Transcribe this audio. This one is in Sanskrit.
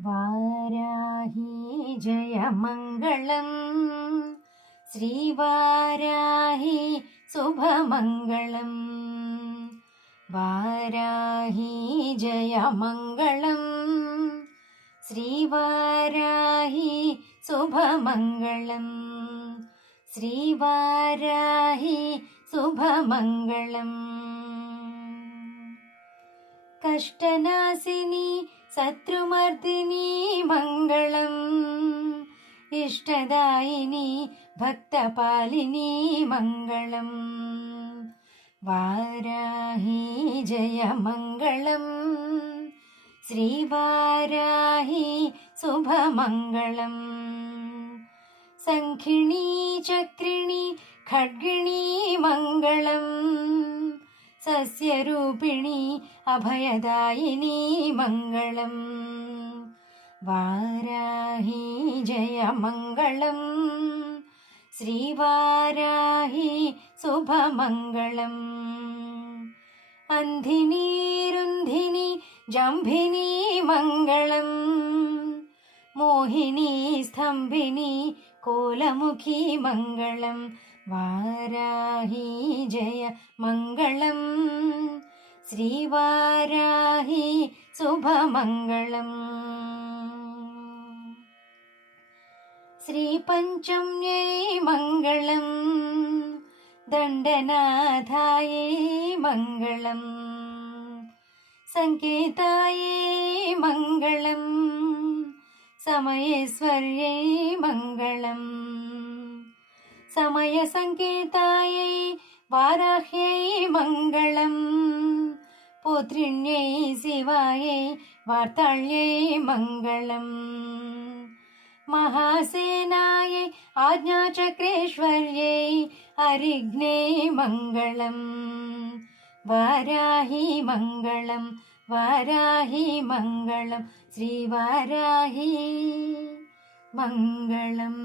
वाराही जयमङ्गलम् श्रीवाराही शुभमङ्गलम् वाराही जयमङ्गलम् श्रीवाराही शुभमङ्गलम् श्रीवाराही शुभमङ्गलम् कष्टनाशिनी शत्रुमर्दिनी मङ्गलम् इष्टदायिनी भक्तपालिनी मङ्गलम् वाराही जयमङ्गलम् श्रीवाराही शुभमङ्गलम् शङ्खिणी चक्रिणी खड्गिणी मङ्गलम् सस्यरूपिणी अभयदायिनी मङ्गलम् वाराही जयमङ्गलम् श्रीवाराही शुभमङ्गलम् अन्धिनी रुन्धिनी जम्भिनी मङ्गलम् मोहिनी स्तम्भिनी कोलमुखी मङ्गलम् वाराही जयमङ्गलम् श्रीवाराही शुभमङ्गलम् श्रीपञ्चम्यै मङ्गलम् दण्डनाथायै मङ्गलम् सङ्केतायै मङ्गलम् समयेश्वर्यै मङ्गलम् समयसङ्केतायै वाराह्यै मङ्गलम् पुत्रिण्यै शिवायै वार्ताळ्यै मङ्गलम् महासेनायै आज्ञाचक्रेश्वर्यै अरिघ्ने मङ्गलम् वाराही मङ्गलम् वाराही मङ्गलम् श्रीवाराही मङ्गलम्।